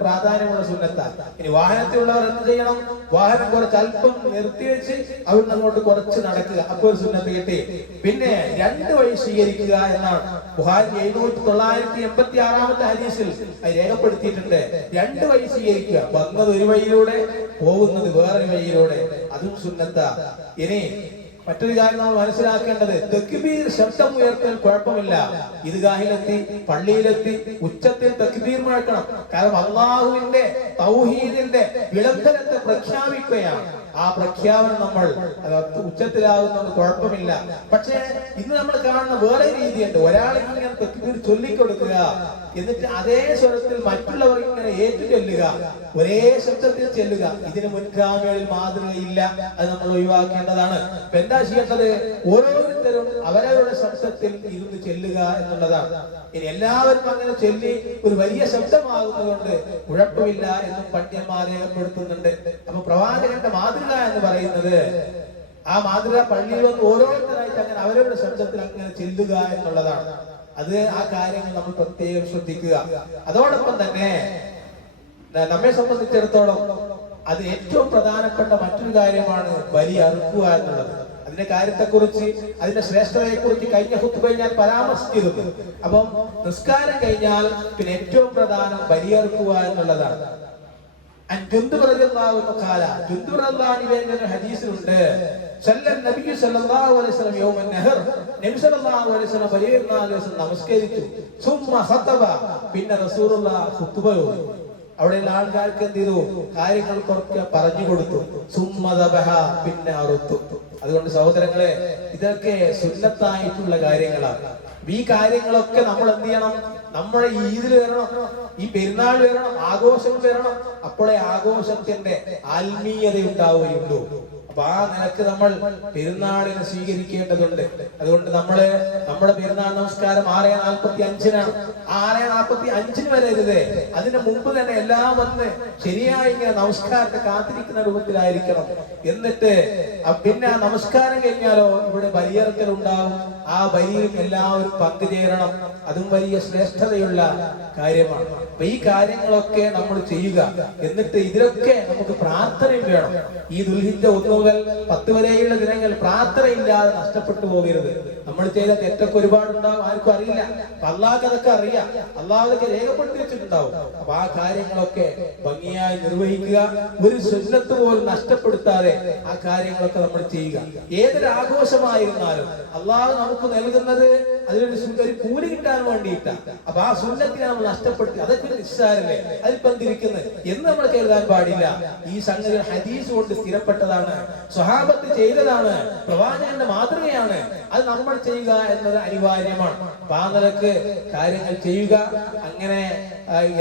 പ്രാധാന്യമുള്ള സുന്നത്താണ്. ഇനി വാഹനത്തിലുള്ളവർ എന്ത് ചെയ്യണം? വാഹനം കുറച്ച് അല്പം നിർത്തിവെച്ച് അവിടുന്ന് അങ്ങോട്ട് കുറച്ച് നടക്കുക, അപ്പോൾ ഒരു സുന്നത്ത് കിട്ടി. പിന്നെ 2 വഴി സ്വീകരിക്കുക എന്നാണ്. ബുഖാരി 986 ഹദീസിൽ അത് രേഖപ്പെടുത്തിയിട്ടുണ്ട്. 2 വഴി സ്വീകരിക്കുക, വന്നത് ഒരു വഴിയിലൂടെ, പോകുന്നത് വേറൊരു വഴിയിലൂടെ, അതും സുന്നത്താ. ഇനി മറ്റൊരു കാര്യം നമ്മൾ മനസ്സിലാക്കേണ്ടത്, തക്ബീർ ശബ്ദം ഉയർത്താൻ കുഴപ്പമില്ല. ഈദ്ഗാഹിലെത്തി, പള്ളിയിലെത്തി ഉച്ചത്തിൽ തക്ബീർ മുഴക്കണം. കാരണം അള്ളാഹുവിന്റെ തൗഹീദിന്റെ വിളംബരത്തെ പ്രഖ്യാപിക്കുകയാണ്. ആ പ്രഖ്യാപനം നമ്മൾ ഉച്ചത്തിലാകുന്നത് കുഴപ്പമില്ല. പക്ഷേ ഇന്ന് നമ്മൾ കാണുന്ന വേറെ രീതിയുണ്ട്. ഒരാൾക്ക് ഇങ്ങനെ തക്ബീർ ചൊല്ലിക്കൊടുക്കുക, എന്നിട്ട് അതേ സ്വരത്തിൽ മറ്റുള്ളവർ ഇങ്ങനെ ഏറ്റു ചൊല്ലുക, ഒരേ ശബ്ദത്തിൽ ചെല്ലുക. ഇതിന് മുൻഗാമികളിൽ മാതൃകയില്ല, അത് നമ്മൾ ഒഴിവാക്കേണ്ടതാണ്. എന്താ ചെയ്യേണ്ടത്? ഓരോരുത്തരും അവരവരുടെ ശബ്ദത്തിൽ ഇരുന്ന് ചെല്ലുക എന്നുള്ളതാണ്. ഇനി എല്ലാവരും അങ്ങനെ ചൊല്ലി ഒരു വലിയ ശബ്ദമാകുന്നതുകൊണ്ട് കുഴപ്പമില്ല എന്നും പണ്ഡിതന്മാർ രേഖപ്പെടുത്തുന്നുണ്ട്. അപ്പൊ പ്രവാചകന്റെ മാതൃക എന്ന് പറയുന്നത്, ആ മാതൃക പള്ളിയിൽ വന്ന് ഓരോരുത്തരായിട്ട് അങ്ങനെ അവരവരുടെ ശബ്ദത്തിൽ അങ്ങനെ ചെല്ലുക എന്നുള്ളതാണ്. അത് ആ കാര്യങ്ങൾ നമ്മൾ പ്രത്യേകം ശ്രദ്ധിക്കുക. അതോടൊപ്പം തന്നെ നമ്മെ സംബന്ധിച്ചിടത്തോളം അത് ഏറ്റവും പ്രധാനപ്പെട്ട മറ്റൊരു കാര്യമാണ് ബലി അറുക്കുക എന്നുള്ളത്. അതിന്റെ കാര്യത്തെക്കുറിച്ച്, അതിന്റെ ശ്രേഷ്ഠതയെ കുറിച്ച് കഴിഞ്ഞ ഖുത്ബയിൽ ഞാൻ പരാമർശിച്ചിരുന്നു. അപ്പം നിസ്കാരം കഴിഞ്ഞാൽ പിന്നെ ഏറ്റവും പ്രധാനം ബലിയറുക്കുക എന്നുള്ളതാണ്. ജുന്ദുബ് റളിയല്ലാഹു അൻഹു ഹദീസിലുണ്ട്, നബി സല്ലല്ലാഹു അലൈഹി വസല്ലം യൗമൻ നഹർ, നബി സല്ലല്ലാഹു അലൈഹി വസല്ലം ബലിയറുന്ന ദിവസം നമസ്കരിച്ചു. സുമ്മ ഖതബ, പിന്നെ റസൂലുള്ളാഹി ഖുത്ബ ഓതി. അവിടെയുള്ള ആൾക്കാർക്ക് എന്ത് ചെയ്തു? കാര്യങ്ങൾ കുറച്ച് പറഞ്ഞു കൊടുത്തു. സുമ്മദബഹ, പിന്നെ അറുത്തു. അതുകൊണ്ട് സഹോദരങ്ങളെ, ഇതൊക്കെ സുന്നത്തായിട്ടുള്ള കാര്യങ്ങളാണ്. ഈ കാര്യങ്ങളൊക്കെ നമ്മൾ എന്ത് ചെയ്യണം? നമ്മുടെ ഈദിൽ വരണം, ഈ പെരുന്നാൾ വരണം, ആഘോഷം വരണം. അപ്പോഴേ ആഘോഷത്തിന്റെ ആത്മീയത ഉണ്ടാവുകയുള്ളൂ. അപ്പൊ ആ നിലക്ക് നമ്മൾ പെരുന്നാളിനെ സ്വീകരിക്കേണ്ടതുണ്ട്. അതുകൊണ്ട് നമ്മുടെ പെരുന്നാൾ നമസ്കാരം 6:45-നാണ്. 6:45 വരരുത്. അതിന് മുമ്പ് തന്നെ എല്ലാം വന്ന് ശരിയായി ഇങ്ങനെ നമസ്കാരത്തെ കാത്തിരിക്കുന്ന രൂപത്തിലായിരിക്കണം. എന്നിട്ട് പിന്നെ ആ നമസ്കാരം കഴിഞ്ഞാലോ ഇവിടെ ബലിയിറക്കൽ ഉണ്ടാവും. ആ ബലിയിൽ എല്ലാവരും പങ്കുചേരണം. അതും വലിയ ശ്രേഷ്ഠതയുള്ള കാര്യമാണ്. അപ്പൊ ഈ കാര്യങ്ങളൊക്കെ നമ്മൾ ചെയ്യുക. എന്നിട്ട് ഇതിലൊക്കെ നമുക്ക് പ്രാർത്ഥനയും വേണം. ഈ ദുൽഹിജ്ജ 1 മുതൽ 10 വരെയുള്ള ദിനങ്ങൾ പ്രാർത്ഥനയില്ലാതെ നഷ്ടപ്പെട്ടു പോകരുത്. നമ്മൾ ചെയ്ത തെറ്റൊക്കെ ഒരുപാടുണ്ടാവും, ആർക്കും അറിയില്ല. അള്ളാഹ് അതൊക്കെ അറിയാം, അള്ളാഹ് അതൊക്കെ രേഖപ്പെടുത്തി വെച്ചിട്ടുണ്ടാവും. അപ്പൊ ആ കാര്യങ്ങളൊക്കെ ഭംഗിയായി നിർവഹിക്കുക. ഒരു സുന്നത്ത് പോലും നഷ്ടപ്പെടുത്താതെ ആ കാര്യങ്ങളൊക്കെ നമ്മൾ ചെയ്യുക. ഏതൊരു ആഘോഷമായിരുന്നാലും അള്ളാഹ് നമുക്ക് നൽകുന്നത് അതിലൊരു കൂലി കിട്ടാൻ വേണ്ടിയിട്ടാണ്. അപ്പൊ ആ സുന്നത്തിനെ നമ്മൾ നഷ്ടപ്പെടുത്തി അതൊക്കെ നിസ്സാരല്ലേ, അതിപ്പോ എന്തിരിക്കുന്നത് എന്ന് നമ്മൾ കരുതാൻ പാടില്ല. ഈ സംഗതി ഹദീസ് കൊണ്ട് സ്ഥിരപ്പെട്ടതാണ്, സ്വഹാബത്ത് ചെയ്തതാണ്, പ്രവാചകന്റെ മാതൃകയാണ്. അത് നമ്മൾ ചെയ്യുക എന്നത് അനിവാര്യമാണ്. അപ്പൊ ആ നിലക്ക് കാര്യങ്ങൾ ചെയ്യുക. അങ്ങനെ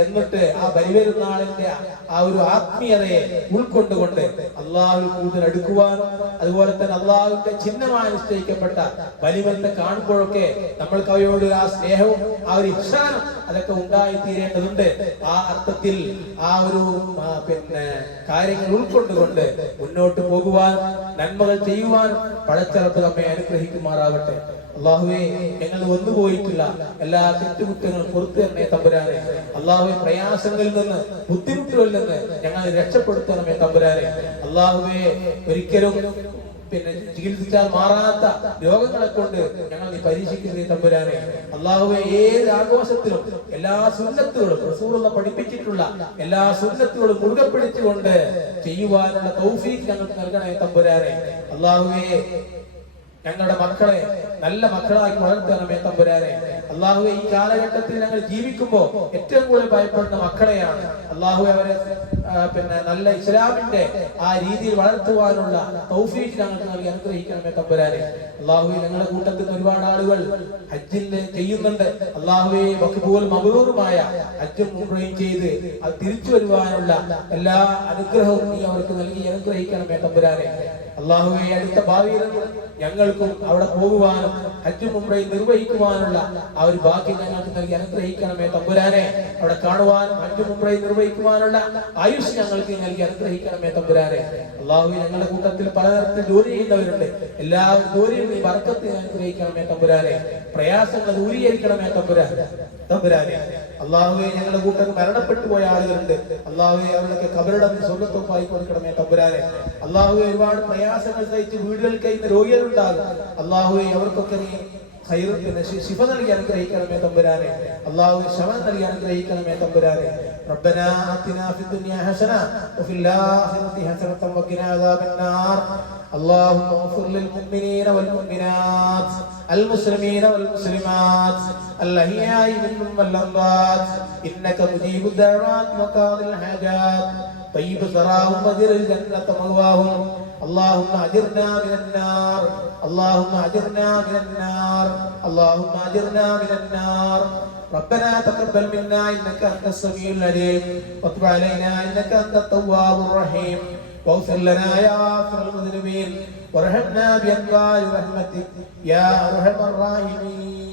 എന്നിട്ട് ആ ബലിപെരുന്നാളിന്റെ ആ ഒരു ആത്മീയതയെ ഉൾക്കൊണ്ടുകൊണ്ട് അള്ളാഹു കൂടുതൽ അടുക്കുവാനും, അതുപോലെ തന്നെ അള്ളാഹുവിന്റെ ചിഹ്നമായി നിശ്ചയിക്കപ്പെട്ട ബലിബന്ധത്തെ കാണുമ്പോഴൊക്കെ നമ്മൾക്ക് അവയോട് ആ സ്നേഹവും ആ ഒരു ഇഹ്സാനും അതൊക്കെ ഉണ്ടായി തീരേണ്ടതുണ്ട്. ആ അർത്ഥത്തിൽ ആ ഒരു പിന്നെ കാര്യങ്ങൾ ഉൾക്കൊണ്ടുകൊണ്ട് മുന്നോട്ട് പോകുവാനും നന്മകൾ ചെയ്യുവാനും പടച്ചിറപ്പ് നമ്മെ അനുഗ്രഹിക്കുമാറാകട്ടെ. അള്ളാഹുവേ, ഞങ്ങൾ വന്നുപോയിട്ടുള്ള എല്ലാ തെറ്റുകുറ്റങ്ങളും പുറത്തു തന്നെ തമ്പുരാനെ. അള്ളാഹുവെ, പ്രയാസങ്ങളിൽ നിന്ന് ബുദ്ധിമുട്ടുകളിൽ നിന്ന് ഞങ്ങൾ രക്ഷപ്പെടുത്തണമേ തമ്പുരാനെ. അള്ളാഹുവെ, ഒരിക്കലും പിന്നെ ചികിത്സിച്ചാൽ മാറാത്ത രോഗങ്ങളെ കൊണ്ട് ഞങ്ങൾ നീ പരീക്ഷിക്കുന്നേ തമ്പുരാനെ. അള്ളാഹുവെ, ഏത് ആഘോഷത്തിലും എല്ലാ സുന്നത്തുകളും റസൂലുള്ള പഠിപ്പിച്ചിട്ടുള്ള എല്ലാ സുന്നത്തുകളും മുറുകെ പിടിച്ചുകൊണ്ട് ചെയ്യുവാനുള്ള തൗഫീഖ് ഞങ്ങൾക്ക് നൽകണേ തമ്പുരാനെ. അള്ളാഹുവെ, ഞങ്ങളുടെ മക്കളെ നല്ല മക്കളാക്കി വളർത്തണമേ തമ്പുരാനെ. അള്ളാഹുവെ, ഈ കാലഘട്ടത്തിൽ ഞങ്ങൾ ജീവിക്കുമ്പോൾ ഏറ്റവും കൂടുതൽ ഭയപ്പെടുന്ന മക്കളെയാണ്. അള്ളാഹുവെ, അവരെ പിന്നെ നല്ല ഇസ്ലാമിന്റെ ആ രീതിയിൽ വളർത്തുവാനുള്ള തൗഫീഖ് ഞങ്ങൾക്ക് നൽകി അനുഗ്രഹിക്കണമേ തമ്പുരാനെ. അള്ളാഹുവെ, ഞങ്ങളുടെ കൂട്ടത്തിൽ ഒരുപാട് ആളുകൾ ഹജ്ജിന് ചെയ്യുന്നുണ്ട്. അള്ളാഹുവെ, മഖ്ബൂൽ മബ്റൂറുമായ ഹജ്ജും ഉംറയും ചെയ്ത് അത് തിരിച്ചു വരുവാനുള്ള എല്ലാ അനുഗ്രഹവും നീ അവർക്ക് നൽകി അനുഗ്രഹിക്കണമേ തമ്പുരാനെ. അള്ളാഹുവെ, അടുത്ത ഭാവിയിൽ ഞങ്ങൾക്കും അവിടെ പോകുവാനും ഹജ്ജും ഉംറയും നിർവഹിക്കുവാനുള്ള ആ ഒരു ഭാഗ്യം ഞങ്ങൾക്ക് നൽകി അനുഗ്രഹിക്കണമേ തമ്പുരാനെ. അവിടെ കാണുവാനും ഹജ്ജും ഉംറയും നിർവഹിക്കുവാനുള്ള ആയുഷ് ഞങ്ങൾക്ക് നൽകി അനുഗ്രഹിക്കണമേ തമ്പുരാനെ. അള്ളാഹുവെ, ഞങ്ങളുടെ കൂട്ടത്തിൽ പലതരത്തിൽ ജോലി ചെയ്യുന്നവരുണ്ട്. എല്ലാവരും ജോലിയിൽ നീ ബർക്കത്ത് അനുഗ്രഹിക്കണമേ തമ്പുരാനെ. പ്രയാസങ്ങൾ ദൂരീകരിക്കണമേ തമ്പുരാനെ. അള്ളാഹുവെ, ഞങ്ങളുടെ കൂട്ടത്തിൽ മരണപ്പെട്ടു പോയ ആളുകളുണ്ട്. അള്ളാഹുവെ, അവരുടെ കബറിടം സ്വർഗ്ഗത്തോപ്പായി കൊടുക്കണമേ തമ്പുരാനെ. അള്ളാഹുവെ, ഒരുപാട് പ്രയാസങ്ങൾ സഹിച്ച് വീടുകളിൽ കഴിയുന്ന രോഗികളുണ്ടാകും. അള്ളാഹുവെ, അവർക്കൊക്കെ നീ ശിഫ നൽകി അനുഗ്രഹിക്കണമേ തമ്പുരാനെ. അള്ളാഹുവെ, ശമനം നൽകി അനുഗ്രഹിക്കണമേ തമ്പുരാനെ. ربنا آتنا في الدنيا حسنة وفي الآخرة حسنة وقنا عذاب النار. اللهم اغفر للمؤمنين والمؤمنات المسلمين والمسلمات الأحياء منهم والأموات إنك مجيب الدعوات وقاضي الحاجات. طيب ثراهم وادخل الجنة مأواهم. اللهم أجرنا من النار، اللهم أجرنا من النار، اللهم أجرنا من النار. ربنا تقبل منا إنك أنت السميع العليم وتب علينا إنك أنت التواب الرحيم واغفر لنا يا غافر المذنبين وارحمنا بأنوار رحمتك يا أرحم الراحمين.